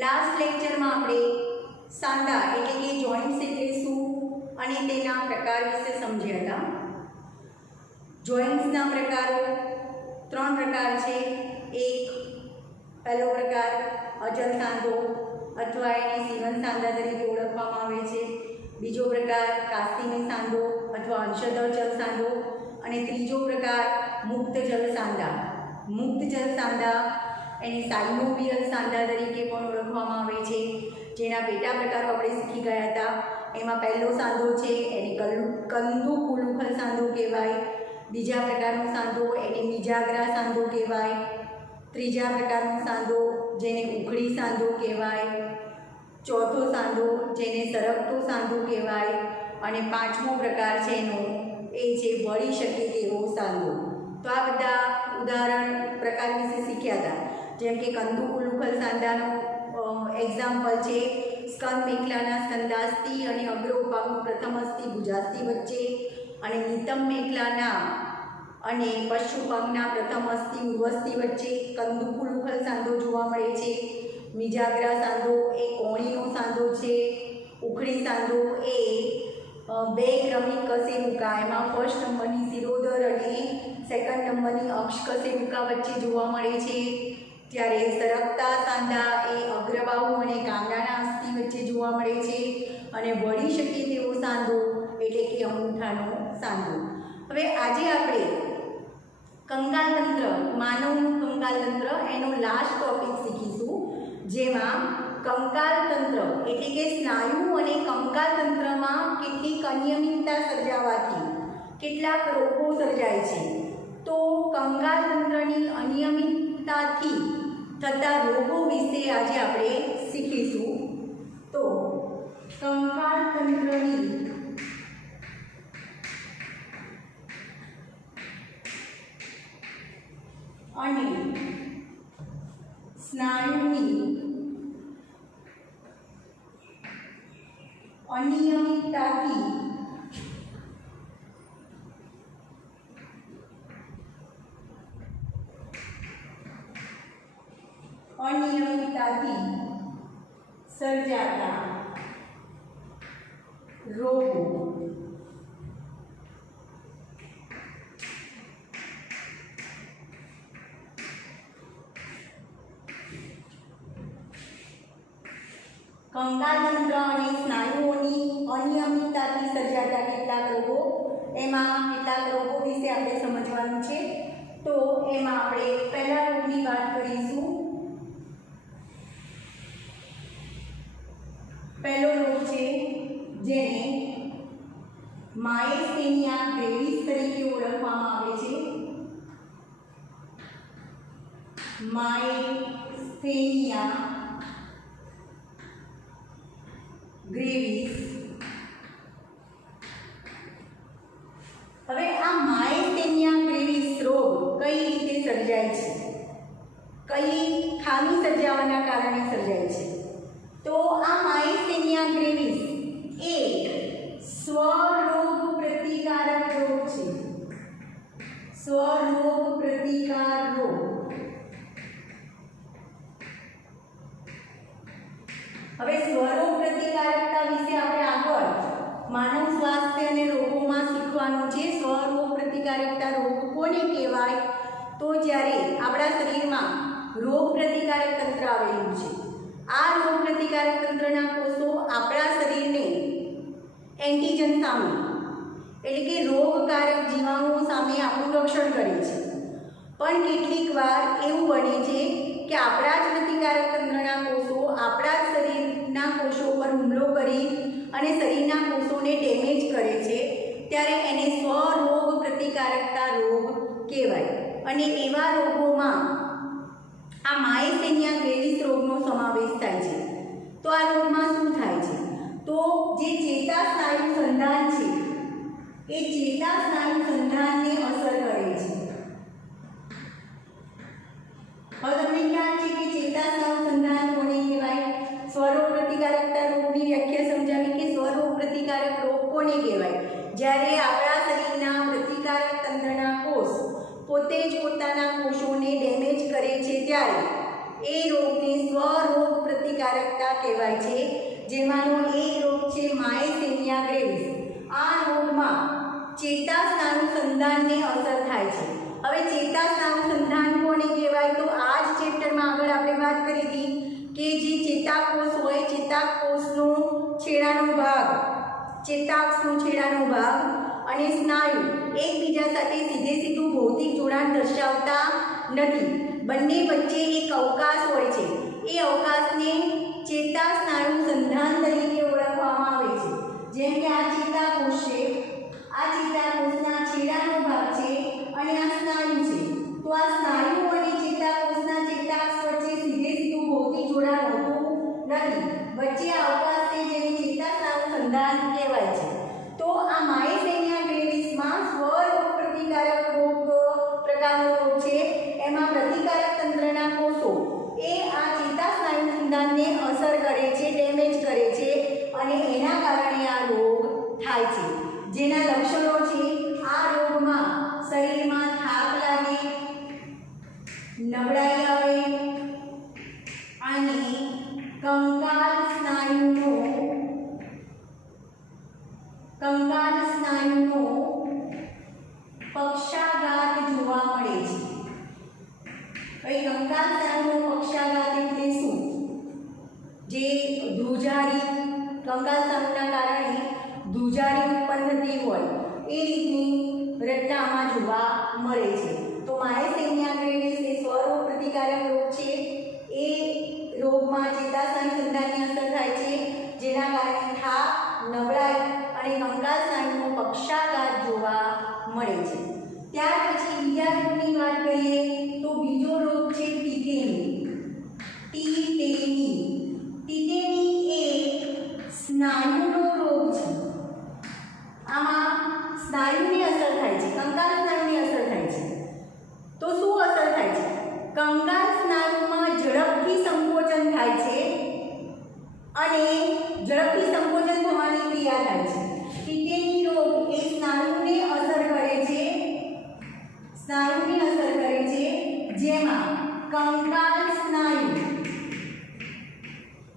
Last lecture में આપણે सांधा એટલે કે જોઈન્ટ્સ એટલે શું અને તેના પ્રકાર વિશે સમજ્યા હતા। જોઈન્ટ્સના પ્રકારો ત્રણ પ્રકાર છે। એક પહેલો પ્રકાર અચલ સાંધો અથવા એને જીવન સાંધા તરીકે ઓળખવામાં આવે છે। બીજો પ્રકાર કાસ્તિની સાંધો અથવા અંશતઃ ચલ સાંધો અને ત્રીજો પ્રકાર મુક્ત જલ સાંધા। મુક્ત જલ સાંધા એને સાઇનોવિયલ સાંધા તરીકે પણ ઓળખવામાં આવે છે, જેના પેટા પ્રકારો આપણે શીખી ગયા હતા। એમાં પહેલો સાંધો છે એને કંદુકુલુખલ સાંધો કહેવાય। બીજા પ્રકારનો સાંધો એને મિજાગ્રા સાંધો કહેવાય। ત્રીજા પ્રકારનો સાંધો જેને ઉખડી સાંધો કહેવાય। ચોથો સાંધો જેને સરકતો સાંધો કહેવાય અને પાંચમો પ્રકાર છે એનો એ છે વળી શકે તેવો સાંધો। તો આ બધા ઉદાહરણ પ્રકાર વિશે શીખ્યા હતા, જેમ કે કંદુકુલુખલ સાંધાનો એક્ઝામ્પલ છે સ્કંદ મેખલાના સ્કંદાસ્થી અને અગ્રોપંગ પ્રથમ અસ્થિ ભુજાસ્થિ વચ્ચે, અને નિતંબ મેખલાના અને પશુપંગના પ્રથમ અસ્થિ ઉર્વસ્થિ વચ્ચે કંદુકુલુખલ સાંધો જોવા મળે છે। મિજાગ્રા સાંધો એ કોણીનો સાંધો છે। ઉખડી સાંધો એ બે ક્રમિક કશેરુકા, એમાં ફર્સ્ટ નંબરની શિરોદર અને સેકન્ડ નંબરની અક્ષ કશેરુકા વચ્ચે જોવા મળે છે। ત્યારે સરકતા સાંધા એ અગ્રબાહુ અને કાંડાના અસ્થિ વચ્ચે જોવા મળે છે, અને વળી શકે તેવો સાંધો એટલે કે અંગૂઠાનો સાંધો। હવે આજે આપણે કંકાલ તંત્ર, માનવનું કંકાલ તંત્ર એનો લાસ્ટ ટોપિક શીખીશું, જેમાં કંકાલ તંત્ર એટલે કે સ્નાયુ અને કંકાલ તંત્રમાં કેટલીક અનિયમિતતા સર્જાવાથી કેટલાક રોગો સર્જાય છે। તો કંકાલ તંત્રની અનિયમિતતાથી થતા રોગો વિશે આજે આપણે શીખીશું। તો કંકાલ તંત્રની અને સ્નાયુની અનિયમિતતાથી સર્જાતા રોગો। કંકાલ તંત્ર અને સ્નાયુઓની અનિયમિતતાથી સર્જાતા કેટલાક રોગો, એમાં કેટલાક રોગો વિશે આપણે સમજવાનું છે। તો એમાં આપણે પહેલા રોગની વાત કરીશું। પહેલો રોગ છે જેને માયસ્થેનિયા ગ્રેવિસ તરીકે ઓળખવામાં આવે છે। માયસ્થેનિયા ગ્રેવિસ। હવે આ માયસ્થેનિયા ગ્રેવિસ રોગ કઈ રીતે સર્જાય છે, કઈ ખામી સર્જાવાના કારણે સર્જાય છે? તો આ માયસ્થેનિયા ગ્રેવિસ એ સ્વરોગ પ્રતિકારક રોગ છે। સ્વરોગ પ્રતિકાર રોગ। હવે સ્વરોગ પ્રતિકારકતા વિશે આપણે આગળ માનવ સ્વાસ્થ્ય અને રોગોમાં શીખવાનું છે। સ્વરોગ પ્રતિકારકતા રોગ કોને કહેવાય? તો જ્યારે આપણા શરીરમાં રોગ પ્રતિકારક તંત્ર આવેલું છે, આ રોગ પ્રતિકારક તંત્રના કોષો આપણા શરીરને એન્ટીજન સામે એટલે કે રોગકારક જીવાણુઓ સામે આપણું રક્ષણ કરે છે। પણ કેટલીક વાર એવું બને છે કે આપણા જ પ્રતિકારક તંત્રના કોષો આપણા શરીરના કોષો પર હુમલો કરી અને શરીરના કોષોને ડેમેજ કરે છે, ત્યારે એને સ્વરોગ પ્રતિકારકતા રોગ કહેવાય। અને એવા રોગોમાં આ માયસ્થેનિયા ગ્રેવિસ રોગનો સમાવેશ થાય છે। તો આ રોગમાં શું થાય છે? તો જે ચેતાસ્નાયુ સંધાન છે એ ચેતાસ્નાયુ સંધાનને અસર કરે છે। હવે તમને ખ્યાલ છે કે ચેતાસ્નાયુ સંધાન કોને કહેવાય? સ્વરોગ પ્રતિકારકતા રોગની વ્યાખ્યા સમજાવી કે સ્વરોગ પ્રતિકારક રોગ કોને કહેવાય? જ્યારે આપણા શરીરના પ્રતિકારક તંત્રના કોષ પોતે જ પોતાના કોષોને ડેમેજ કરે છે, ત્યારે એ રોગને સ્વરોગ પ્રતિકારકતા કહેવાય છે, જેમાંનો એક રોગ છે માયસેનિયા ગ્રેવિસ. આ રોગમાં ચેતાસ્નાયુસંધાનને અસર થાય છે. હવે ચેતાસ્નાયુસંધાન કોને કહેવાય? તો આ જ ચેપ્ટરમાં આગળ આપણે વાત કરી હતી કે જે ચેતાકોષ હોય, ચેતાકોષનો છેડાનો ભાગ, ચેતાક્ષનો છેડાનો ભાગ અને સ્નાયુ એકબીજા સાથે સીધે સીધું ભૌતિક જોડાણ દર્શાવતા નથી. બંને વચ્ચે એક અવકાશ હોય છે. એ અવકાશને ચેતાસ્નાયુસંધાન તરીકે ઓળખવામાં આવે છે. જેમ કે આ ચેતાકોષ છે, આ ચેતાકોષના છેડાનો ભાગ છે અને આ સ્નાયુ છે. તો આ સ્નાયુ અને ચેતાકોષના ચેતાક્ષ વચ્ચે સીધે સીધું ભૌતિક જોડાણ હોતું નથી. વચ્ચે અવકાશ છે જેને ચેતાસ્નાયુસંધાન કહેવાય છે. તો આ માયસેનિયા ગ્રેવિસમાં સ્વરોગ પ્રતિકારક રોગ પ્રકારનો રોગ છે. એમાં પ્રતિકારક તંત્રના કોષો એ આ ચેતાસ્નાયુસંધાનને અસર કરે છે, ડેમેજ કરે છે અને એના કારણે આ રોગ થાય છે. જેના લક્ષણો છે, આ રોગમાં શરીરમાં થાક લાગે, નબળાઈ આવે અને કંકાલ સ્નાયુનો પક્ષાઘાત જોવા મળે છે. હવે કંકાલ સ્નાયુનો પક્ષાઘાત એટલે શું? જે ધ્રુજારી, કંકાલ સ્નાયુના કારણે ધ્રુજારી ઉત્પન્ન થતી હોય એ રીતની રચનામાં જોવા મળે છે. તો માયસેનિયા ગ્રેવિસ એ સ્વરોગ પ્રતિકારક રોગ છે. એ રોગમાં ચેતાસ્નાયુસંધાનની અસર થાય છે, જેના કારણે થાક, નબળાઈ અને કંકાલ સ્નાયુનો પક્ષાઘાત જોવા મળે છે. ત્યાર પછી બીજા રોગની વાત કરીએ તો બીજો રોગ છે ટીટેની. ટીટેની એ સ્નાયુનો રોગ છે. આમાં સ્નાયુની અસર થાય છે, કંકાલ સ્નાયુની અસર થાય છે. તો શું અસર થાય છે? કંકાલ સ્નાયુમાં ઝડપથી સંકોચન થાય છે અને ઝડપથી સંકોચન થવાની ક્રિયા થાય છે. ટીટેની રોગ એ સ્નાયુને અસર કરે છે, જેમાં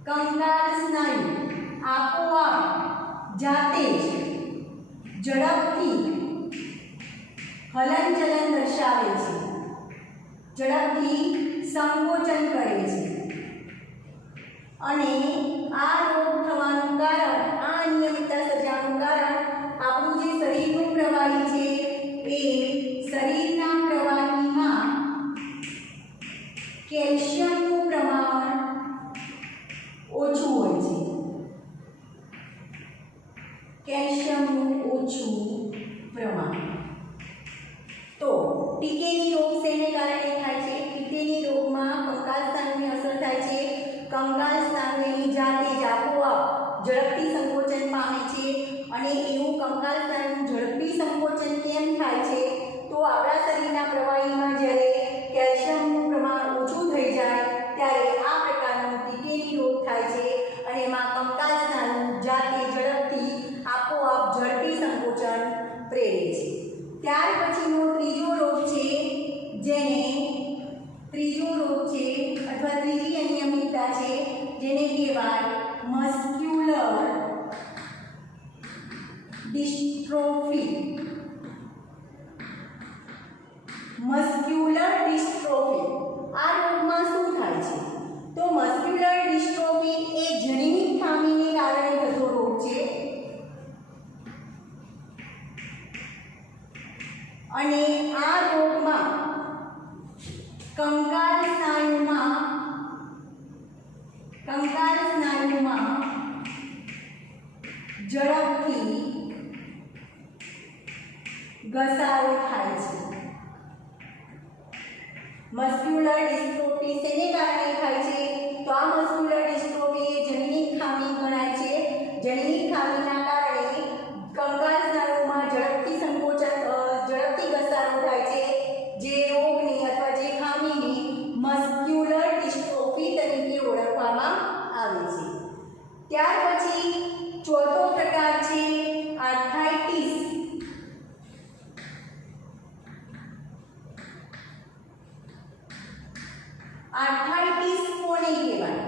કંકાલ સ્નાયુ આપોઆપ જાતે જ ઝડપથી હલનચલન દર્શાવે છે, ઝડપથી સંકોચન કરે છે અને આ રોગ થવાનું કારણ, આ અનિયમિતતા સર્જાવાનું કારણ આપણું જે શરીરનું પ્રવાહી છે એ શરીરના પ્રવાહીમાં કેલ્શિયમનું પ્રમાણ ઓછું હોય છે. કેલ્શિયમનું ઓછું પ્રમાણ. તો ટીટેની રોગ શેને કારણે થાય છે? ટીટેની રોગમાં કંકાલ સ્નાયુની અસર થાય છે. કંકાલ સ્નાયુ એની જાતે જ આપોઆપ ઝડપથી સંકોચન પામે છે અને એવું કંકાલ સ્નાયુનું ઝડપી સંકોચન કેમ થાય છે? તો આપણા શરીરના પ્રવાહીમાં જ્યારે કેલ્શિયમનું પ્રમાણ ઓછું થઈ જાય ત્યારે આ પ્રકારનો ટીટેની રોગ થાય છે અને એમાં કંકાલ સ્નાયુ જાતે ઝડપથી આપોઆપ ઝડપી સંકોચન પ્રેરે છે. ત્યાર પછીનો ત્રીજો રોગ છે, અથવા ત્રીજી અનિયમિતતા છે, જેને કહેવાય મસ્ક્યુલર ડિસ્ટ્રોફી. આ રોગમાં શું થાય છે? તો મસ્ક્યુલર ડિસ્ટ્રોફી એ જનીનિક ખામીને કારણે થતો રોગ છે અને આ રોગમાં કંકાલ સ્નાયુમાં ઝડપથી ઘસારો થાય છે. મસ્ક્યુલર ડિસ્ટ્રોફી શેને કારણે થાય છે? તો આ મસ્ક્યુલર ડિસ્ટ્રોફી એ જનીનિક ખામી ગણાય છે. જનીનિક ખામીના કારણે કંકાલ સ્નાયુમાં ઝડપથી ઘસારો થાય છે, જે રોગની અથવા જે ખામીની મસ્ક્યુલર ડિસ્ટ્રોફી તરીકે ઓળખવામાં આવે છે. ત્યાર પછી ચોથો પ્રકાર છે આર્થરાઇટિસ. આર્થરાઇટિસ કોને કહેવાય?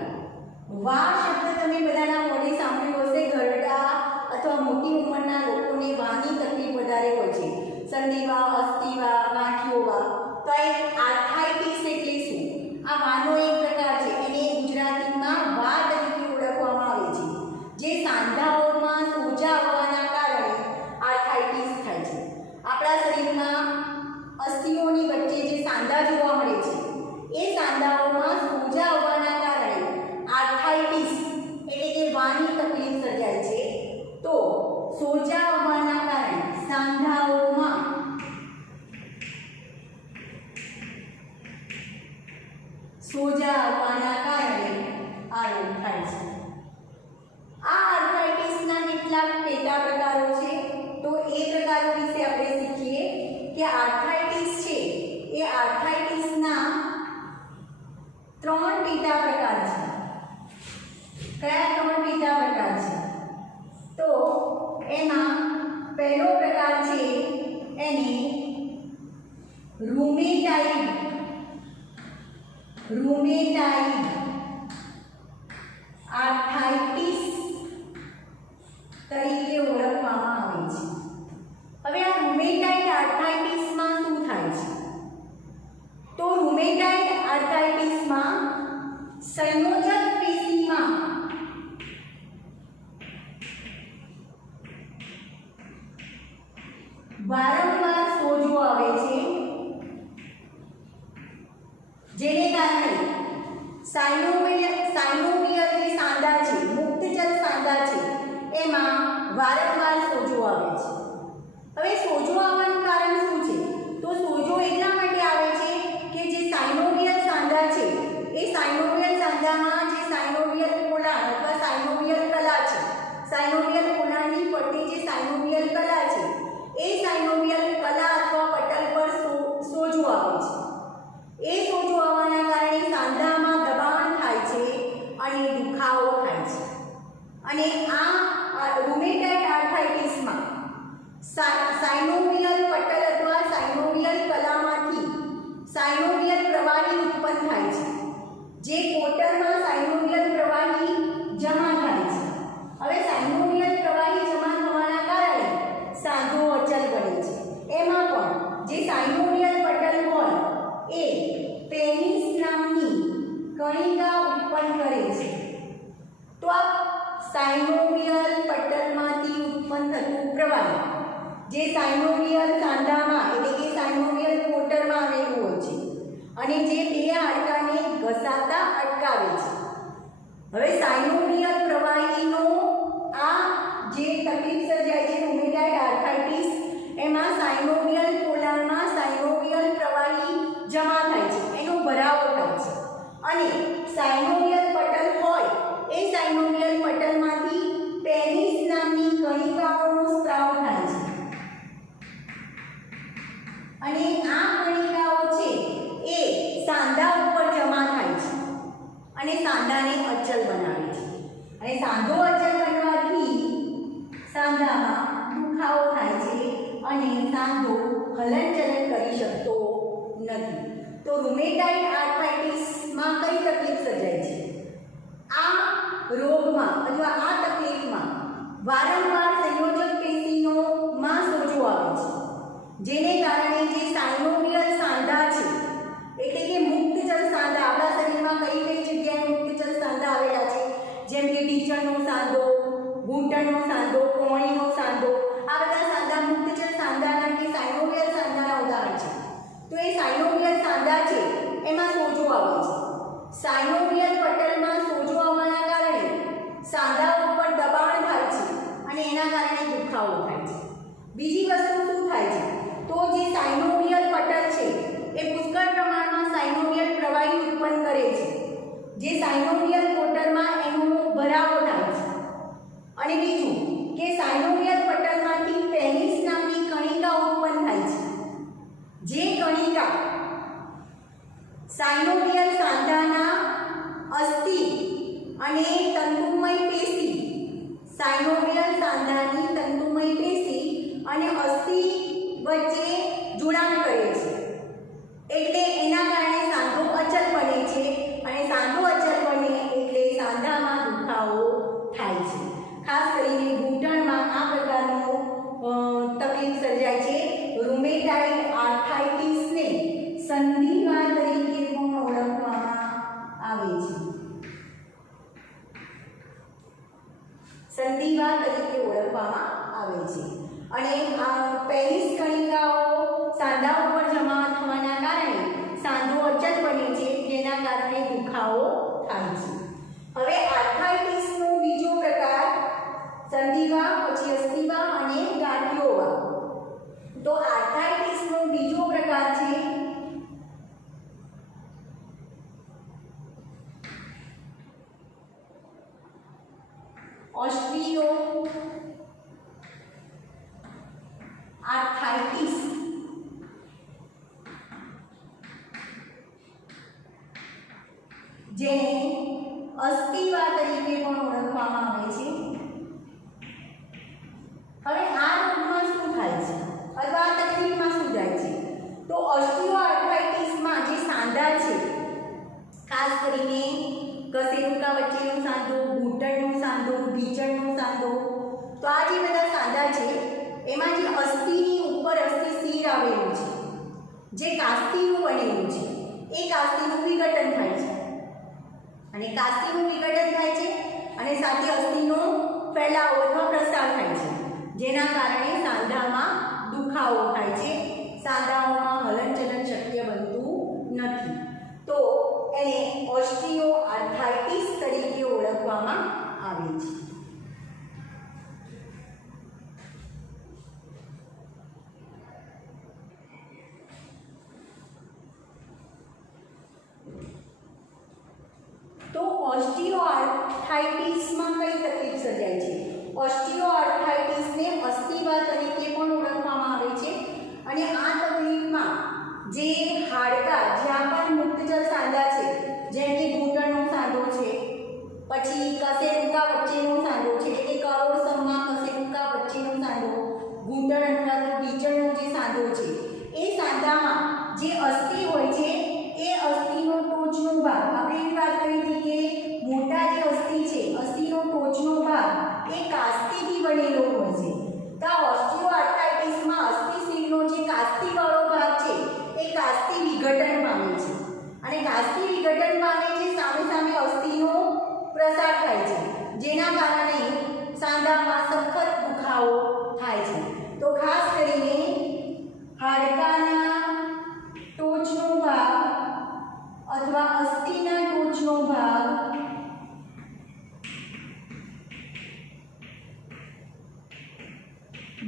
વા શબ્દ તમે બધાના મોઢે સાંભળ્યો હશે. ઘરડા અથવા મોટી ઉંમરના લોકોને વાની તકલીફ વધારે હોય છે. સંધિવા, અસ્થિવા, ગાંઠિયોવા. તો આ આર્થરાઇટિસ એટલે શું? આ વાનો એક પ્રકાર છે. એને ગુજરાતીમાં વા તરીકે ઓળખવામાં આવે છે. જે સાંધાઓમાં સોજા હોવાના કારણે આર્થરાઇટિસ થાય છે. આપણા શરીરમાં અસ્થિઓની વચ્ચે જે સાંધા જોવા મળે છે એ સાંધાઓમાં સોજા હોવાના કારણે આર્થરાઇટિસ એટલે કે વાની તકલીફ સર્જાય છે. તો સોજા હોવાના કારણે સાંધાઓમાં સોજા આવવાના કારણે આ રોગ થાય છે. આ આર્થરાઇટિસના કેટલાક પેટા પ્રકારો છે. તો એ પ્રકારો વિશે આપણે શીખીએ કે આર્થરાઇટિસ છે એ આર્થરાઇટિસના 3 પેટા પ્રકાર છે. કયા 3 પેટા પ્રકાર છે? તો એમાં પહેલો પ્રકાર છે એને રૂમેટાઇડ આર્થરાઇટિસ તરીકે ઓળખવામાં આવે છે. હવે આ રૂમેટાઇડ આર્થરાઇટિસમાં શું થાય છે? તો રૂમેટાઇડ આર્થરાઇટિસમાં સંયોજક પેશીમાં વારંવાર સોજો આવે છે, જેને કારણે સાયનોવિયલ જે સાંધા છે, મુક્તજલ સાંધા છે, એમાં વારંવાર સોજો આવે છે. હવે સોજો આવવાનું કારણ શું છે? તો સોજો એટલા માટે આવે છે કે જે સાયનોવિયલ સાંધા છે એ સાયનોવિયલ સાંધામાં જે સાયનોવિયલ કોલાન અથવા સાયનોવિયલ કલા છે, સાયનોવિયલ કોલાનની ફરતે જે સાયનોવિયલ કલા છે એ સાયનોવિયલ કલા અથવા પટલ પર સોજો આવે છે. એ સોજો આવવાના કારણે સાંધામાં દબાણ થાય છે અને દુખાવો થાય છે. અને આ રૂમેટાઇડ આર્થરાઇટિસમાં સાયનોવિયલ પટલ અથવા સાયનોવિયલ કલામાંથી સાયનોવિયલ પ્રવાહી ઉત્પન્ન થાય છે, જે કોટરમાં સાયનોવિયલ પ્રવાહી જમા થાય છે. હવે સાયનોવિયલ પ્રવાહી જમા થવાના કારણે સાંધો અચલ બને છે. એમાં પણ જે સાયનોવિયલ પટલ હોય એ પેનિસ નામની કણિકા ઉત્પન્ન કરે છે. તો આ સાયનોવિયલ પટલમાંથી ઉત્પન્ન થતું પ્રવાહી જે સાયનોવિયલ સાંધામાં એટલે કે સાયનોવિયલ કોટરમાં આવેલું હોય છે અને જે બે હાડકાને ઘસાતા અટકાવે છે. હવે સાયનોવિયલ પ્રવાહીનો આ જે તકલીફ સર્જાય છે રૂમેટાઇડ આર્થરાઇટિસ, એમાં સાયનોવિયલ કોલાનમાં સાયનોવિયલ પ્રવાહી જમા થાય છે, એનો ભરાવો થાય છે અને સાયનોવિયલ પટલ હોય એ સાયનોવિયલ પટલમાંથી પેનિસ નામની કણિકાઓનો સ્ત્રાવ થાય છે અને આ કણિકાઓ છે એ સાંધા ઉપર જમા થાય છે અને સાંધાને અચલ બનાવે છે. અને સાંધો અચલ બનવાથી સાંધામાં દુખાવો થાય છે અને સાંધો હલનચલન કરી શકતો નથી. તો રૂમેટાઇડ આર્થરાઇટિસમાં કઈ તકલીફ સર્જાય છે? આ રોગમાં અથવા આ તકલીફમાં વારંવાર સંયોજક પેશીઓમાં સોજો આવે છે, જેને કારણે જે સાયનોવિયલ સાંધા છે એટલે કે મુક્તજલ સાંધા, આપણા શરીરમાં કઈ કઈ જગ્યાએ મુક્તજલ સાંધા આવેલા છે, જેમ કે ઢીંચણનો સાંધો, ઘૂંટણનો સાંધો, કોણીનો સાંધો, આ બધા સાંધા મુક્તજલ સાંધાના કે સાયનોવિયલ સાંધાના ઉદાહરણ છે. તો એ સાયનોવિયલ સાંધા છે એમાં સોજો આવે છે. સાયનોવિયલ પટલમાં સોજો આવવાના કારણે સાંધા ઉપર દબાણ થાય છે અને એના કારણે દુખાવો થાય છે. બીજી વસ્તુ શું થાય છે? તો જે સાયનોવિયલ પટલ છે એ પુષ્કળ પ્રમાણમાં સાયનોવિયલ પ્રવાહી ઉત્પન્ન કરે છે, જે સાયનોવિયલ કોટરમાં એનો ભરાવો થાય છે. અને બીજું કે સાયનોવિયલ પટલમાંથી પેનિસ નામની કણિકા ઉત્પન્ન થાય છે, જે કણિકા સાયનોવિયલ સાંધાના અસ્થિ અને તંતુમય પેશી, સાયનોવિયલ સાંધાની તંતુમય પેશી અને અસ્થિ વચ્ચે જોડાણ કરે છે. એટલે એના કારણે સાંધો અચલ બને છે અને સાંધો અચલ બને એટલે સાંધામાં કારણે દુખાવો થાય છે. હવે આર્થરાઇટિસનો બીજો પ્રકાર સંધિવા, પછી અસ્થિવા અને ગાંઠિયોવા. તો આર્થરાઇટિસનો બીજો પ્રકાર છે ઓસ્ટિયો આર્થરાઇટિસ, જેને અસ્થિવા તરીકે પણ ઓળખવામાં આવે છે. હવે આ રોગમાં શું થાય છે અથવા આ તકલીફમાં શું થાય છે? તો ઓસ્ટિયોઆર્થરાઇટિસમાં જે સાંધા છે, ખાસ કરીને કશેરુકા વચ્ચેનો સાંધો, ઘૂંટણનો સાંધો, ઢીંચણનો સાંધો, તો આ જે બધા સાંધા છે એમાં જે અસ્થિની ઉપર અસ્થિ શિર આવેલું છે, જે કાસ્તીનું બનેલું છે, એ કાસ્તીનું વિઘટન થાય છે. અને કાસ્તીનું વિઘટન થાય છે અને સાથે અસ્થિનો ફેલાવો અથવા પ્રસાર થાય છે, જેના કારણે સાંધામાં દુખાવો થાય છે, સાંધાઓમાં હલનચલન શક્ય બનતું નથી. તો એને ઓસ્ટિયોઆર્થરાઇટિસ તરીકે ઓળખવામાં આવે છે. તો ઓસ્ટિયોઆર્થરાઇટિસમાં કઈ તકલીફ સર્જાય છે? ઓસ્ટિયોઆર્થરાઇટિસને અસ્થિવા તરીકે પણ ઓળખવામાં આવે છે. અને આ તકલીફમાં જે હાડકાં, જ્યાં પણ મુક્તજલ સાંધા છે, જેમ કે ઘૂંટણનો સાંધો છે, પછી કશેરુકા વચ્ચેનો સાંધો છે, એટલે કે કરોડસમમાં કશેરુકા વચ્ચેનો સાંધો, ઘૂંટણ અથવા તો ઢીંચણનો જે સાંધો છે, એ સાંધામાં જે અસ્થિ હોય છે એ અસ્થિનો ટોચનો ભાગ, આપણે એવી વાત કરી હતી કે મોટા જે અસ્થિ છે, અસ્થિનો ટોચનો ભાગ એ કાસ્તીથી બનેલો હોય છે. તો આ ઓસ્ટિયોઆર્થરાઇટિસમાં અસ્થિ શિરનો જે કાસ્તીવાળો ભાગ છે એ કાસ્તી વિઘટન પામે છે. અને કાસ્તી વિઘટન પામે છે, સામે સામે અસ્થિનો પ્રસાર થાય છે, જેના કારણે સાંધામાં સખત દુખાવો થાય છે. તો ખાસ કરીને હાડકાના ટોચનો ભાગ અથવા અસ્થિના ટોચનો ભાગ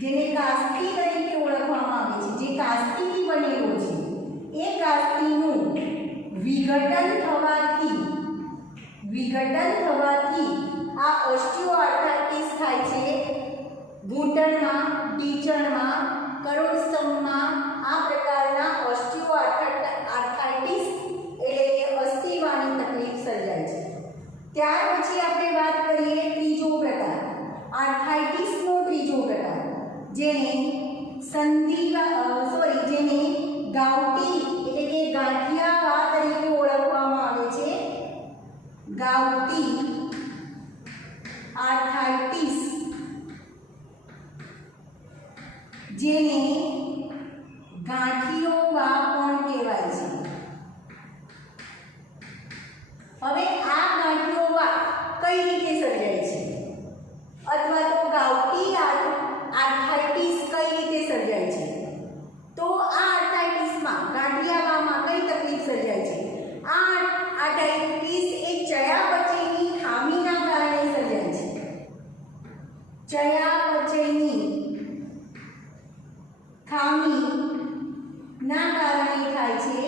જેને કાસ્તી તરીકે ઓળખવામાં આવે છે, જે કાસ્તીથી બનેલો છે, એ કાસ્તીનું વિઘટન થવાથી આ ઓસ્ટિયોઆર્થરાઇટિસ થાય છે. ઘૂંટણમાં, ઢીંચણમાં, કરોડસ્તંભમાં આ પ્રકારના ઓસ્ટિયોઆર્થરાઇટિસ એટલે કે અસ્થિવાની તકલીફ સર્જાય છે. ત્યાર પછી આપણે વાત કરીએ ત્રીજો પ્રકાર, આર્થરાઇટિસનો ત્રીજો પ્રકાર, જેને જેને ગાઉટી એટલે કે ગાંઠિયાવા તરીકે ઓળખવામાં આવે છે. ગાઉટી આર્થરાઇટિસ, જેને ગાંઠિયોવા પણ કહેવાય છે. હવે આ ગાંઠિયોવા કઈ રીતે સર્જાય છે અથવા તો ગાઉટી આર્થરાઇટિસ કઈ રીતે સર્જાય છે? તો આ આર્થરાઇટિસમાં, ગાંઠિયાવામાં કઈ તકલીફ સર્જાય છે? આ આર્થરાઇટિસ એક ચયાપચયની ખામીના કારણે સર્જાય છે. ચયાપચયની ખામીના કારણે થાય છે,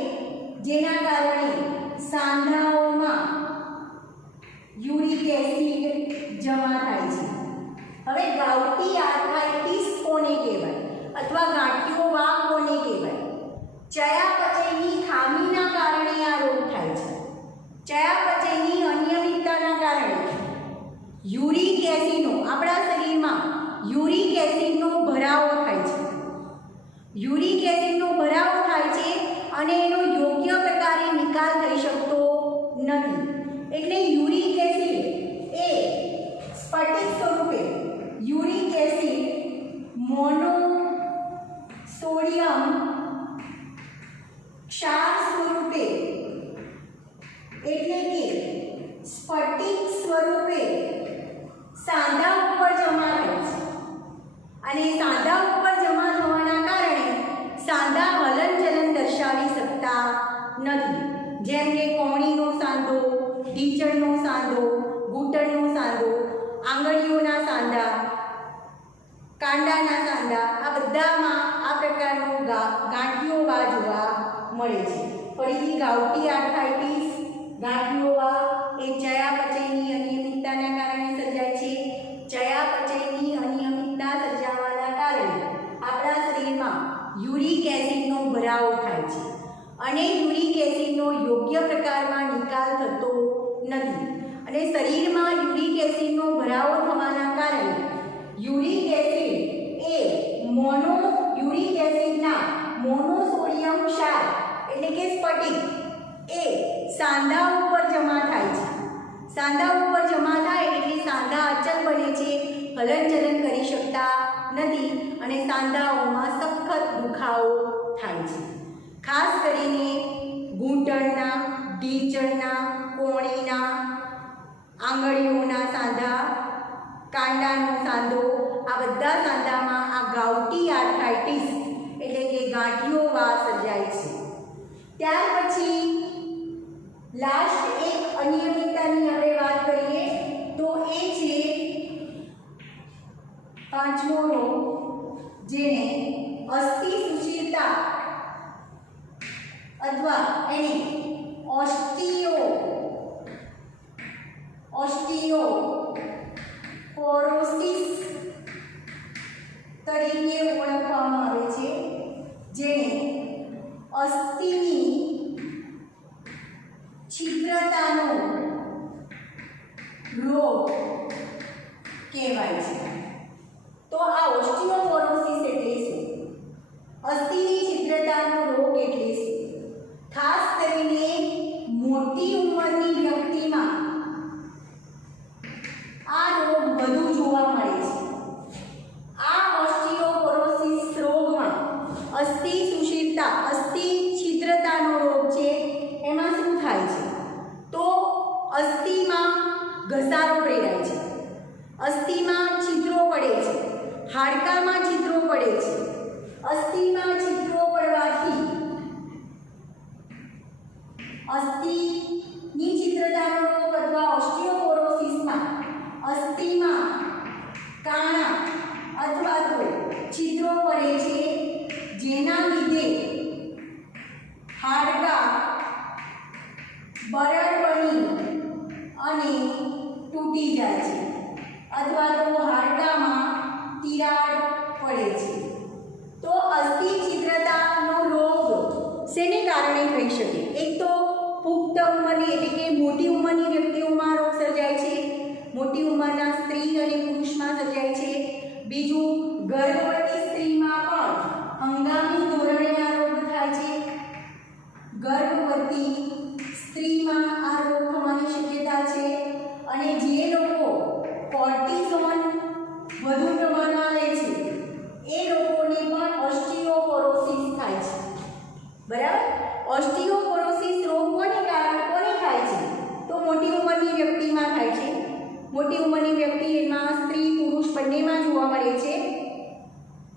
જેના કારણે સાંધાઓમાં યુરિક એસિડ જમા થાય છે. હવે ગાઉટી આર્થરાઇટિસ કોને કહેવાય અથવા ગાંઠિયોવા કોને કહેવાય? ચયાપચયની ખામીના કારણે આ રોગ થાય છે. ચયાપચયની અનિયમિતતાના કારણે યુરિક એસિડનો, આપણા શરીરમાં યુરિક એસિડનો ભરાવો થાય છે. યુરિક એસિડનો ભરાવો થાય છે અને એનો યોગ્ય પ્રકારે નિકાલ થઈ શકતો નથી. એટલે યુરિક એસિડ એ સ્ફટિક સ્વરૂપે, યુરિક એસિડ મોનોસોડિયમ ક્ષાર સ્વરૂપે એટલે કે સ્ફટિક સ્વરૂપે સાંધા ઉપર જમા થાય છે. અને સાંધા ઉપર જમા થવાના કારણે સાંધા હલનચલન દર્શાવી શકતા નથી. જેમ કે કોણીનો ઢીંચણનો સાંધો, ઘૂંટણનો સાંધો, આંગળીઓના સાંધા, કાંડાના સાંધા, આ બધામાં આ પ્રકારનો ગાંઠિયોવા જોવા મળે છે. ફરીથી ગાઉટી આર્થરાઇટિસ, ગાંઠિયોવા એ ચયાપચયની અનિયમિતતાના કારણે સર્જાય છે. ચયાપચયની અનિયમિતતા સર્જાવાના કારણે આપણા શરીરમાં યુરિક એસિડનો ભરાવો થાય છે અને યુરિક એસિડનો યોગ્ય પ્રકારમાં નિકાલ થતો નથી અને શરીરમાં યુરિક એસિડનો ભરાવો થવાના કારણે યુરિક એસિડ એ યુરિક એસિડના મોનોસોડિયમ ક્ષાર એટલે કે સ્ફટિક એ સાંધા ઉપર જમા થાય છે. સાંધા ઉપર જમા થાય એટલે સાંધા અચલ બને છે, હલનચલન કરી શકતા નથી અને સાંધાઓમાં સખત દુખાવો થાય છે. ખાસ કરીને ઘૂંટણના, ઢીંચણના, કોણીના, આંગળીઓના સાંધા, કાંડાનો સાંધો, આ બધા સાંધામાં આ ગાઉટી આર્થરાઇટિસ એટલે કે ગાંઠિયોવા સર્જાય છે. ત્યાર પછી લાસ્ટ એક અનિયમિતતાની આપણે વાત કરીએ તો એ છે પાંચમો રોગ, જેને અસ્થિ સુશીલતા અથવા એને ઓસ્ટિયોપોરોસિસ તરીકે ઓળખવામાં આવે છે, જેને અસ્થિની છિદ્રતાનો રોગ કહેવાય છે. તો આ ઓસ્ટિયોપોરોસિસ એટલે શું? અસ્થિની છિદ્રતાનો રોગ એટલે શું? ખાસ કરીને મોટી ઉંમરની વ્યક્તિમાં આ રોગ વધુ જોવા મળે છે. આ ઓસ્ટિયોપોરોસિસ રોગમાં અસ્થિ સુશીલતા, અસ્થિ છિદ્રતાનો રોગ છે. એમાં શું થાય છે? તો અસ્થિમાં ઘસારો પ્રેરાય છે, અસ્થિમાં છિદ્રો પડે છે, હાડકામાં છિદ્રો પડે છે. અસ્થિમાં છિદ્રો પડવાથી અસ્થિની છિદ્રતાનો રોગ અથવા ઓસ્ટિયોપોરોસિસમાં અસ્થિમાં કાણા અથવા તો છિદ્રો પડે છે, જેના લીધે હાડકાં બરડ બની અને તૂટી જાય છે અથવા તો હાડકામાં તિરાડ પડે છે. તો અસ્થિ છિદ્રતાનો રોગ શેને કારણે થઈ શકે? એક તો પુખ્ત ઉંમરની એટલે કે મોટી ઉંમરની વ્યક્તિઓમાં રોગ સર્જાય છે, મોટી ઉંમરના સ્ત્રી અને પુરુષમાં સર્જાય છે. બીજું, ગર્ભવતી સ્ત્રીમાં પણ હંગામી ધોરણે આ રોગ થાય છે. ગર્ભવતી સ્ત્રીમાં આ રોગ થવાની શક્યતા છે. અને જે લોકો કોર્ટિઝોન વધુ પ્રમાણમાં લે છે એ લોકોને પણ ઓસ્ટિયોપોરોસિસ થાય છે. બરાબર? ઓસ્ટિયોપોરોસિસ રોગ કોને થાય છે? તો મોટી ઉંમરની વ્યક્તિમાં થાય છે. મોટી ઉંમરની વ્યક્તિ એમાં સ્ત્રી પુરુષ બંનેમાં જોવા મળે છે.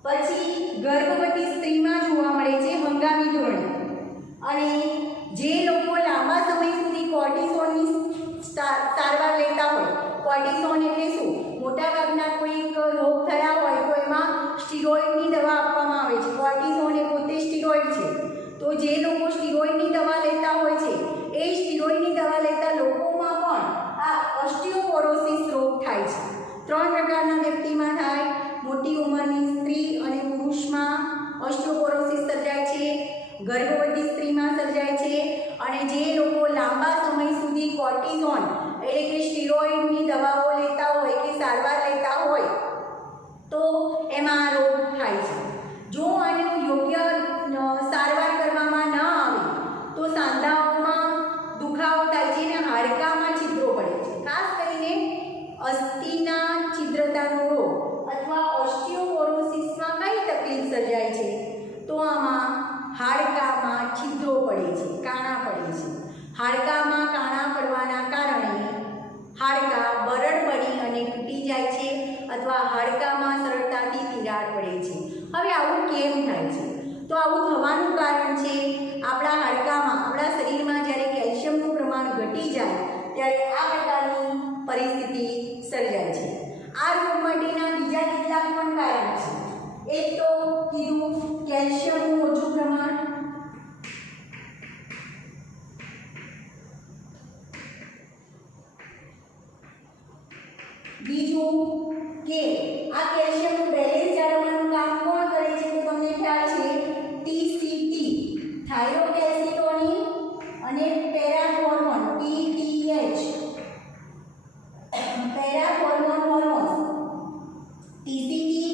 પછી ગર્ભવતી સ્ત્રીમાં જોવા મળે છે હંગામી ધોરણે. અને જે લોકો લાંબા સમય સુધી કોર્ટિઝોનની સારવાર લેતા હોય, કોર્ટિઝોન એટલે શું? મોટાભાગના કોઈક રોગ થયા હોય તો એમાં સ્ટીરોઇડની દવા આપવામાં આવે છે. કોર્ટિઝોન એ પોતે સ્ટીરોઇડ છે. તો જે લોકો સ્ટીરોઇડની દવા લેતા હોય છે એ સ્ટીરોઇડની દવા લેતા લોકોમાં પણ આ ઓસ્ટિયોપોરોસિસ રોગ થાય છે. 3 પ્રકારના વ્યક્તિમાં થાય. મોટી ઉંમરની સ્ત્રી અને પુરુષમાં ઓસ્ટિયોપોરોસિસ સર્જાય છે, ગર્ભવતી સ્ત્રીમાં સર્જાય છે, અને જે લોકો લાંબા સમય સુધી કોર્ટિઝોન એટલે કે સ્ટીરોઇડની દવાઓ લેતા હોય કે સારવાર લેતા હોય તો એમાં આ રોગ થાય છે. જો આનું યોગ્ય સારવાર કરવામાં ન આવે તો સાંધાઓમાં દુખાવો થાય છે અને હાડકામાં છિદ્રો પડે છે. ખાસ કરીને અસ્થિના છિદ્રતાનો રોગ અથવા ઓસ્ટિયોપોરોસિસમાં કઈ તકલીફ સર્જાય છે? તો આમાં હાડકામાં છિદ્રો પડે છે, કાણા પડે છે. હાડકામાં કાણા પડવાના કારણે હાડકાં બરડ બની અને તૂટી જાય છે અથવા હાડકામાં સરળતાથી તિરાડ પડે છે. હવે આવું કેમ થાય છે? તો આવું થવાનું કારણ છે આપણા હાડકામાં, આપણા શરીરમાં જ્યારે કેલ્શિયમનું પ્રમાણ ઘટી જાય ત્યારે આ પ્રકારની પરિસ્થિતિ સર્જાય છે. આ રોગ માટેના બીજા કેટલાક પણ કારણ છે. એક તો કીધું કેલ્શિયમનું ઓછું પ્રમાણ, બીજું કે આ કેલ્શિયમનું બેલેન્સ જાળવવાનું કામ કોણ કરે છે તો તમને ખ્યાલ છે ટીસીટી થાઇરોકેલ્સિટોનિન અને પેરાહોર્મોન ટીટીએચ પેરાહોર્મોન હોર્મોન્સ ટીસીટી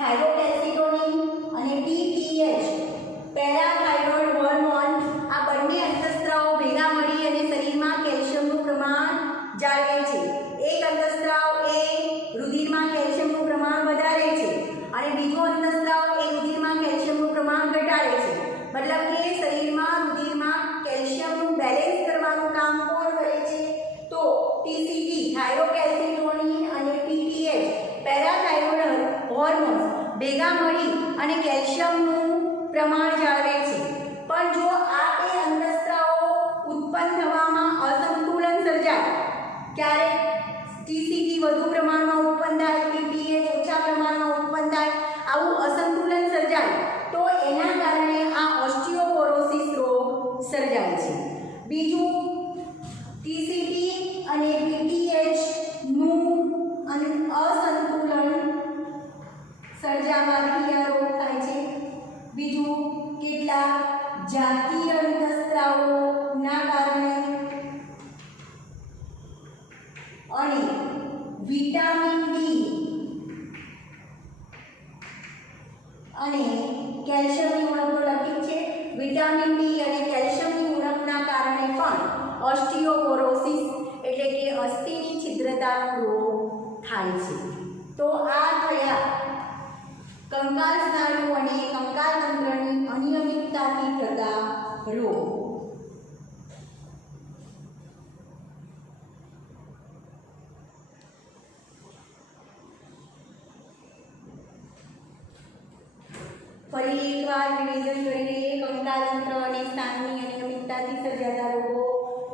થાઇરોકેલ્સિટોનિન અને ટીટીએચ પેરાથાઇરોઇડ હોર્મોન આ બંને અંતઃસ્ત્રાવો ભેગા મળી અને શરીરમાં કેલ્શિયમનું પ્રમાણ જાળવે છે. એક અંતઃસ્ત્રાવ એ રુધિરમાં કેલ્શિયમનું પ્રમાણ વધારે છે અને બીજો અંતઃસ્ત્રાવ એ રુધિરમાં કેલ્શિયમનું પ્રમાણ ઘટાડે છે. મતલબ કે શરીરમાં રુધિરમાં કેલ્શિયમનું બેલેન્સ કરવાનું કામ કોણ કરે છે તો ટીસીટી થાઇરોકેલ્સિટોનિન અને ટીટીએચ પેરાથાઇરોઇડ હોર્મોન્સ ભેગા મળી અને કેલ્શિયમનું પ્રમાણ જાળવે છે. પણ જો આ બે અંતઃસ્ત્રાવો ઉત્પન્ન થવામાં અસંતુલન સર્જાય, ક્યારેક ટીસીટી વધુ પ્રમાણમાં ઉત્પન્ન થાય, ટીટીએચ ઓછા પ્રમાણમાં ઉત્પન્ન થાય, આવું અસંતુલન સર્જાય તો એના કારણે આ ઓસ્ટિયોપોરોસિસ રોગ સર્જાય છે. બીજું ટીસીટી અને ટીટીએચ નું અસંતુલન સર્જાવાથી આ રોગ થાય છે. બીજું કેટલાક જાતીય અંતઃસ્ત્રાવોના કારણે અને વિટામિન ડી અને કેલ્શિયમની ઉણપ તો લખી છે. વિટામિન ડી અને કેલ્શિયમની ઉણપના કારણે પણ ઓસ્ટિયોપોરોસિસ એટલે કે અસ્થિની છિદ્રતાનો રોગ થાય છે. તો આ થયા કંકાલ સ્નાયુ અને કંકાલ તંત્રની અનિયમિતતાથી થતા રોગ. ફરી એકવાર રિવિઝન કરી લઈએ. કંકાલ તંત્ર અને સ્નાયુની અનિયમિતતાથી સર્જાતા રોગો,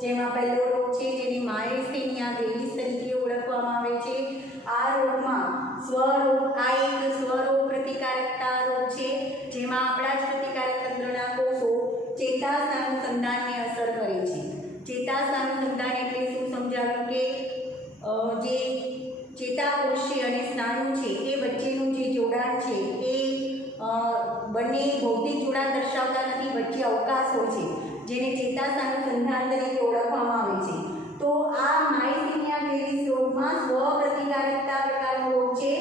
જેમાં પહેલો રોગ છે જેને માયસ્થેનિયા ગ્રેવિસ તરીકે ઓળખવામાં આવે છે. આ રોગમાં સ્વરોગ આ એક સ્વરોગ પ્રતિકારકતા રોગ છે, જેમાં આપણા જ પ્રતિકારક તંત્રના કોષો ચેતાસંધાનને અસર કરે છે. ચેતાસંધાન એટલે શું સમજાવ્યું કે જે ચેતાકોષ છે અને સ્નાયુ છે એ વચ્ચેનું જે જોડાણ છે એ બંને ભૌતિક જોડાણ દર્શાવતા નથી, વચ્ચે અવકાશ હોય છે જેને ચેતાસંધાન તરીકે ઓળખવામાં આવે છે. તો આ માયસ્થેનિયા ગ્રેવિસ રોગમાં સ્વપ્રતિકારકતા પ્રકારનો રોગ છે.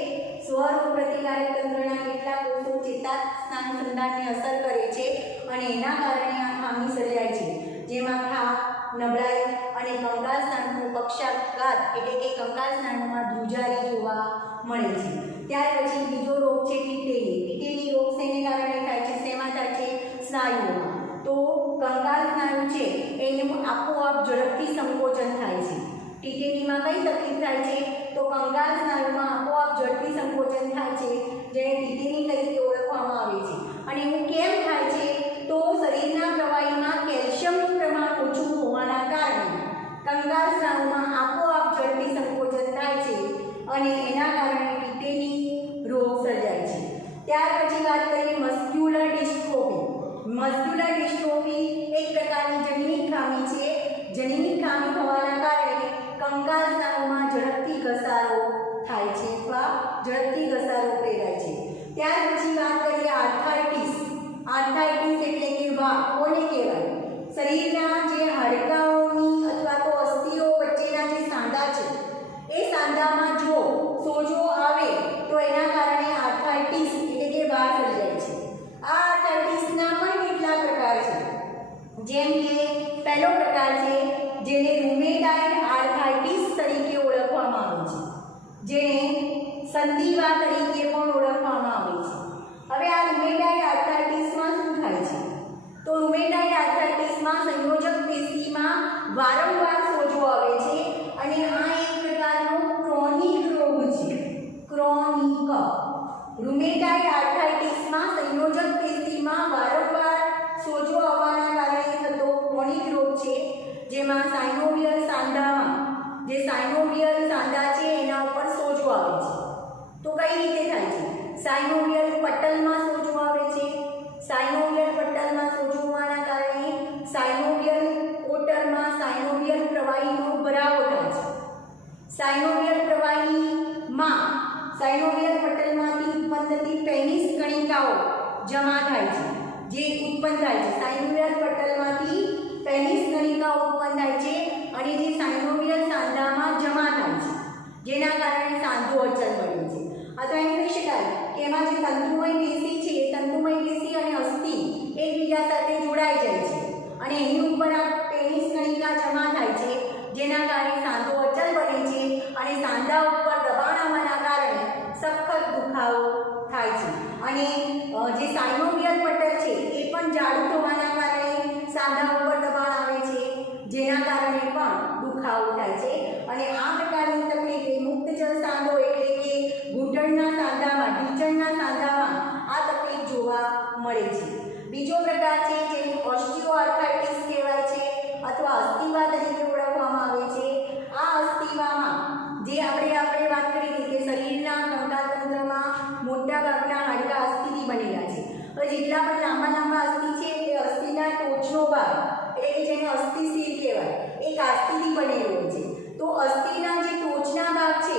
સ્વરોગ પ્રતિકારક તંત્રના કેટલાક કોષો ચેતાસંધાનને અસર કરે છે અને એના કારણે આ ખામી સર્જાય છે, જેમાં થાક, નબળાઈ અને કંકાલ સ્નાયુનો પક્ષાઘાત એટલે કે કંકાલ સ્નાયુમાં ધ્રુજારી જોવા મળે છે. ત્યાર પછી બીજો રોગ છે ટીટેની. ટીટેની રોગ શેને કારણે થાય છે? શેમાં થાય છે? સ્નાયુઓમાં. તો કંકાલ સ્નાયુ છે એનું આપોઆપ ઝડપથી સંકોચન થાય છે. ટીટેનીમાં કઈ તકલીફ થાય છે? તો કંકાલ સ્નાયુમાં આપોઆપ ઝડપી સંકોચન થાય છે, જેને ટીટેની તરીકે ઓળખવામાં આવે છે. અને એવું કેમ થાય છે? તો શરીરના પ્રવાહીમાં કેલ્શિયમનું પ્રમાણ ઓછું હોવાના કારણે કંકાલ સ્નાયુમાં આપોઆપ ઝડપી સંકોચન થાય છે અને એના કારણે ટીટેની રોગ સર્જાય છે. ત્યાર પછી વાત કરીએ મસ્ક્યુલર ડિસ્ટ્રોફી. મસ્ક્યુલર ડિસ્ટ્રોફી એક પ્રકારની જનીનિક ખામી છે. જનીનિક ખામી થવાના કારણે કંકાલ સ્નાયુમાં ઝડપથી ઘસારો થાય છે અથવા ઝડપથી ઘસારો પ્રેરાય છે. ત્યાર પછી વાત કરીએ આર્થરાઇટિસ. આર્થરાઇટિસ એટલે કે વાવ કોને કહેવાય? શરીરના જે હાડકાઓની અથવા તો અસ્થિઓ વચ્ચેના જે સાંધા છે એ સાંધામાં જો સોજો આવે તો એના કારણે આર્થરાઇટિસ એટલે કે વાવ સર્જાય છે. આ આર્થરાઇટિસના પણ કેટલા પ્રકાર છે, જેમ કે પહેલો પ્રકાર છે જેને રૂમેટાઇડ આર્થરાઇટિસ તરીકે ઓળખવામાં આવે છે, જેને સંધિવા તરીકે પણ ઓળખવામાં આવે છે. હવે આ રૂમેટાઇડ આર્થરાઇટિસમાં શું થાય છે? તો રૂમેટાઇડ આર્થરાઇટિસમાં સંયોજક પેશીમાં વારંવાર સોજો આવે છે અને આ એક પ્રકારનો ક્રોનિક રોગ છે. ક્રોનિક રૂમેટાઇડ આર્થરાઇટિસમાં સંયોજક પેશીમાં વારંવાર સોજો આવવાના કારણે થતો ક્રોનિક રોગ છે, જેમાં સાયનોવિયલ સાંધામાં જે સાયનોવિયલ સાંધા છે એના ઉપર સોજો આવે છે. તો કઈ રીતે થાય છે? સાયનોવિયલ પટલમાં સોજો આવે છે. સાયનોવિયલ પટલમાં સોજો હોવાના કારણે સાયનોવિયલ ઓટરમાં સાયનોવિયલ પ્રવાહીનો ભરાવો થાય છે. સાયનોવિયલ પ્રવાહીમાં સાયનોવિયલ પટલમાંથી ઉત્પન્ન થતી પેનિસ કણિકાઓ જમા થાય છે. જે ઉત્પન્ન થાય છે સાયનોવિયલ પટલમાંથી પેનિસ કણિકાઓ ઉત્પન્ન થાય છે અને જે સાયનોવિયલ સાંધામાં જમા થાય છે, જેના કારણે સાંધો અચલ બને છે. અથવા એમ કહી શકાય કે એમાં જે તંતુમય પેશી છે એ તંતુમય પેશી અને અસ્થિ એકબીજા સાથે જોડાઈ જાય છે અને એની ઉપર આ પેનિસ કણિકા જમા થાય છે, જેના કારણે સાંધો અચલ બને છે અને સાંધા ઉપર દબાણ આવવાના કારણે સખત દુખાવો થાય છે. અને જે સાયનોવિયલ પટલ છે એ પણ જાડું થવાના કારણે સાંધા ઉપર દબાણ આવે છે, જેના કારણે પણ દુખાવો થાય છે. અને આ પ્રકારની તકલીફ એ મુક્ત જળ સાંધો એટલે કે ઘૂંટણના સાંધામાં, ઢીંચણના સાંધામાં આ તકલીફ જોવા મળે છે. બીજો પ્રકાર છે જેને ઓસ્ટિયોઆર્થ્રાઇટિસ કહેવાય છે અથવા અસ્થિવા તરીકે ઓળખવામાં આવે છે. આ અસ્થિવામાં જે આપણે વાત કરી હતી કે શરીરના કંકાતંત્રમાં મોટા ભાગના હાડકાં અસ્થિથી બનેલા છે. હવે જેટલા પણ લાંબા અસ્થિ છે એ અસ્થિના ટોચનો ભાગ એટલે કે જેને અસ્થિશીલ કહેવાય એ કાસ્થિથી બનેલો હોય છે. તો અસ્થિના જે ટોચના ભાગ છે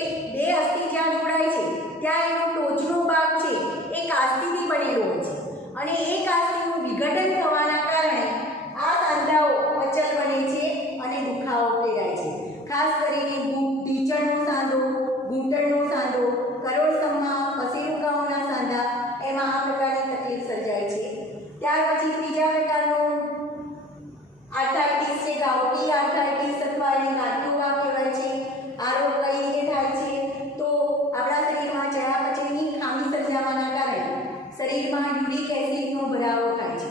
એ બે અસ્થિ જ્યાં જોડાય છે ત્યાં એનો ટોચનો ભાગ છે એ કાસ્થિથી બનેલો હોય છે અને એ કાસ્થિનું વિઘટન થવાના કારણે આ સાંધાઓ અચલ બને છે અને દુખાવો પ્રેરાય છે. ખાસ કરીને ઢીંચણનો સાંધો, ઘૂંટણનો સાંધો, કરોડસ્તંભમાં કશેરુકાઓના સાંધા એમાં આ પ્રકારની તકલીફ સર્જાય છે. ત્યાર પછી ત્રીજા પ્રકારનો આર્થ્રાઇટિસ છે ગાઉટી આર્થ્રાઇટિસ અથવા એને ગાંઠિયોવા કહેવાય છે. આ રોગ કઈ રીતે થાય છે? તો આપણા શરીરમાં ચયાપચયની ખામી સર્જાવાના કારણે શરીરમાં યુરિક એસિડનો ભરાવો થાય છે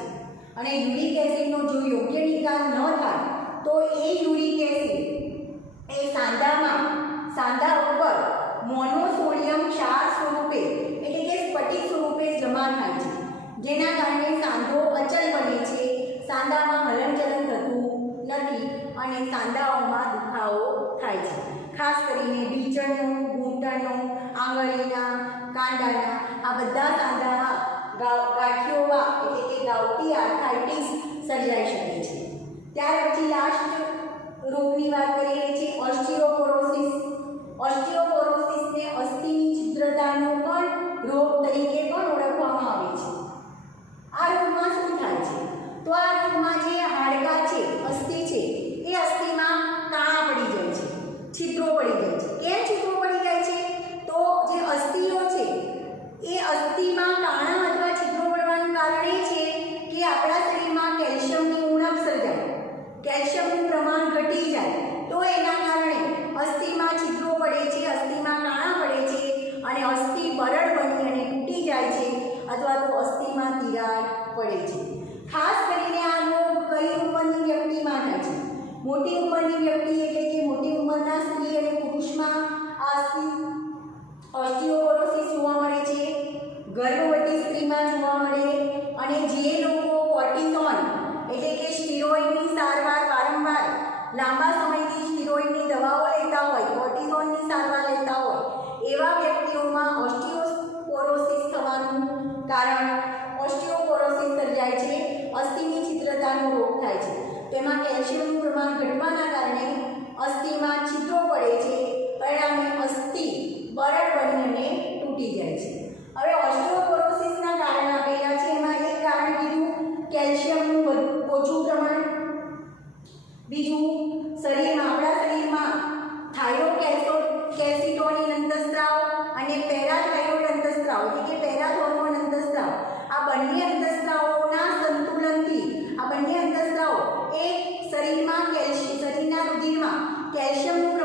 અને યુરિક એસિડનો જો યોગ્ય નિકાલ ન થાય તો એ યુરિક એસિડ એ સાંધા ઉપર મોનોસોડિયમ ક્ષાર સ્વરૂપે એટલે કે સ્ફટિક સ્વરૂપે જમા થાય છે, જેના કારણે સાંધો અચલ બને છે, સાંધામાં હલનચલન થતું નથી અને સાંધાઓમાં દુખાવો થાય છે. ખાસ કરીને ઢીંચણનો, ઘૂંટણનો, આંગળીના, કાંડાના આ બધા સાંધામાં ગાંઠિયોવા એટલે કે ગાઉટી આર્થ્રાઇટિસ સર્જાઈ શકે છે. ત્યાર પછી લાસ્ટ રોગની વાત કરીએ છીએ ઓસ્ટિયોપોરોસિસ. ઓસ્ટિયોપોરોસિસને અસ્થિની છિદ્રતાનો પણ રોગ તરીકે પણ ઓળખવામાં આવે છે. આ રોગમાં શું થાય છે? તો આ રોગમાં જે હાડકાં છે, અસ્થિ છે, એ અસ્થિમાં કાણા પડી જાય છે, છિદ્રો પડી જાય છે. કેમ છિદ્રો પડી જાય છે? તો જે અસ્થિઓ છે એ અસ્થિમાં કાણા અથવા છિદ્રો પડવાનું કારણ એ છે કે આપણા શરીરમાં કેલ્શિયમની ઉણપ સર્જાય, કેલ્શિયમનું પ્રમાણ ઘટી જાય તો એના કારણે અસ્થિમાં છિદ્રો પડે છે, અસ્થિમાં કાણા પડે છે અને અસ્થિ બરડ બની અને તૂટી જાય છે અથવા તો અસ્થિમાં તિરાડ પડે છે. ખાસ કરીને આ રોગ કઈ ઉંમરની વ્યક્તિમાં થાય છે? મોટી ઉંમરની વ્યક્તિ એટલે કે મોટી ઉંમરના સ્ત્રી અને પુરુષમાં આ ઓસ્ટિયોપોરોસિસ જોવા મળે છે. ગર્ભવતી સ્ત્રીમાં જોવા મળે અને જે લોકો કોર્ટિસોન એટલે કે સ્ટીરોઇડની સારવાર વારંવાર લાંબા સમયથી સ્ટીરોઇડની દવાઓ લેતા હોય, કોર્ટિસોનની સારવાર લેતા હોય એવા વ્યક્તિઓમાં ઓસ્ટિયોપોરોસિસ થવાનું કારણ ઓસ્ટિયોપોરોસિસ સર્જાય છે, અસ્થિની છિદ્રતાનો રોગ થાય છે. તેમાં કેલ્શિયમનું પ્રમાણ ઘટવાના કારણે અસ્થિમાં છિદ્રો પડે છે, પરિણામે અસ્થિ બરડ બની અને તૂટી જાય છે. હવે ઓસ્ટિયોપોરોસિસના કારણ આપેલા છે. એમાં એક કારણ કીધું કેલ્શિયમનું ઓછું પ્રમાણ, બીજું આપણા શરીરમાં થાઇરોકેલ્સિટોનિન અંતઃસ્ત્રાવ અને પેરાથાઇરોઇડ અંતઃસ્ત્રાવ એટલે કે પેરાથોર્મોન અંતઃસ્ત્રાવ આ બંને અંતઃસ્ત્રાવોના સંતુલનથી આ બંને અંતઃસ્ત્રાવો એ શરીરના રુધિરમાં કેલ્શિયમનું